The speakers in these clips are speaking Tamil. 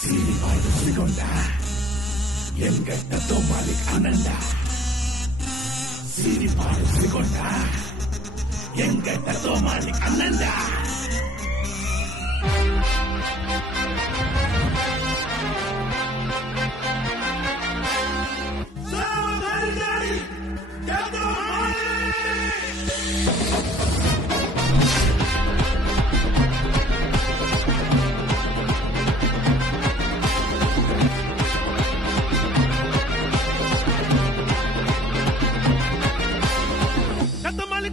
சிரிப்பாடுசிகொண்டா என்கிட்ட தோமாலிக் அனண்டா சிரிப்பாடுசிகொண்டா என்கிட்ட தோமாலிக் அனண்டா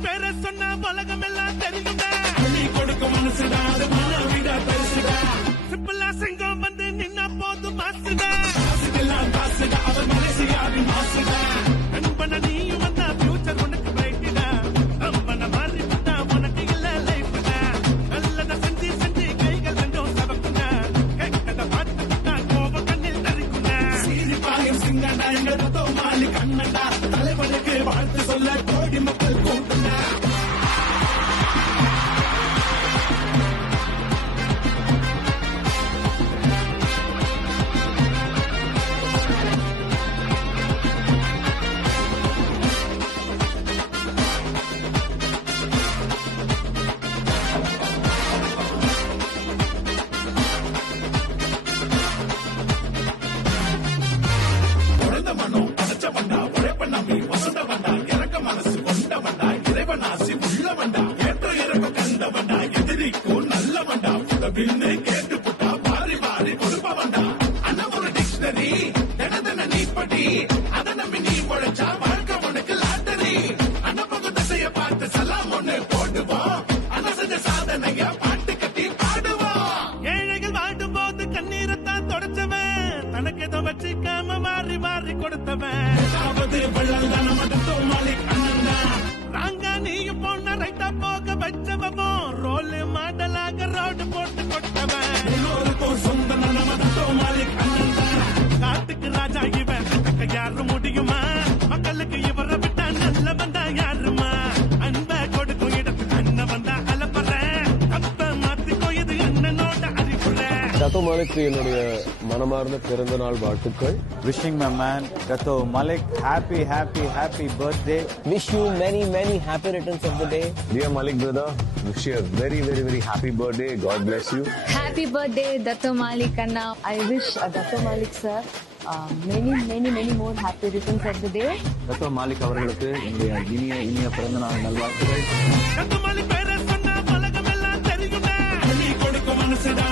பேர சொன்ன உலகம் எல்லாம் தெரியுங்க நீ கொடுக்க மனசுடா அது மன விட பெருசுடா சிம்பிளா சிங்கம் வந்து நின்ன போது மாசுடா காசுக்கெல்லாம் காசுடா அவர் மலேசியாவின் மாசுடா நண்பன நீயும் வந்தா ஃபியூச்சர் உனக்கு பிரைட்டா நம்பன மாறி விட்டா உனக்கு இல்ல லைஃப்டா நல்லத செஞ்சு செஞ்சு கைகள் ரெண்டும் சபக்குண்டா கெட்டத பார்த்துக்கிட்டா கோபம் கண்ணில் தரிக்குண்டா சீரிப்பாயும் சிங்கண்டா எங்க தோமாலி கண்ணண்டா தலைவனுக்கு வாழ்த்து சொல்ல கோடி மக்கள் கூட்டுண்டா ஏழைகள் வாடும் போது கண்ணீரத்தான் தொடச்சவன் தனக்கு எதை வச்சுக்காம மாறி மாறி கொடுத்தவன் ராங்கா நீயும் போன ரைட்டா போக வச்சவோ ரோல் மாடலாக ரோடு போட்டு கொடுத்தவன் சொந்த காட்டுக்கு ராஜா இவன் யாரும் முடியுமா மக்களுக்கு இவரை விட்டா நல்ல வந்தா யாருமா அன்ப கொடுக்கும் இடத்துக்கு அண்ணன் வந்தா அலப்பறேன் அப்ப மாத்திக்கோ இது அண்ணனோட அறிவுரை Dato Malik என்னுடைய மனமார்ந்த பிறந்த நாள் வாழ்த்துக்கள். Wishing my man Dato Malik happy birthday. Wish you many happy returns of the day. Dear Malik brother, wish you a very happy birthday. God bless you. Happy birthday Dato Malik Anna. I wish Dato Malik sir many more happy returns of the day. Dato Malik அவர்களுக்கு என்னுடைய இனிய பிறந்த நாள் நல்வாழ்த்துக்கள். Dato Malik பேர சொன்னா உலகம் எல்லாம் தெரியுங்க நீ கொடுக்க மனசுடா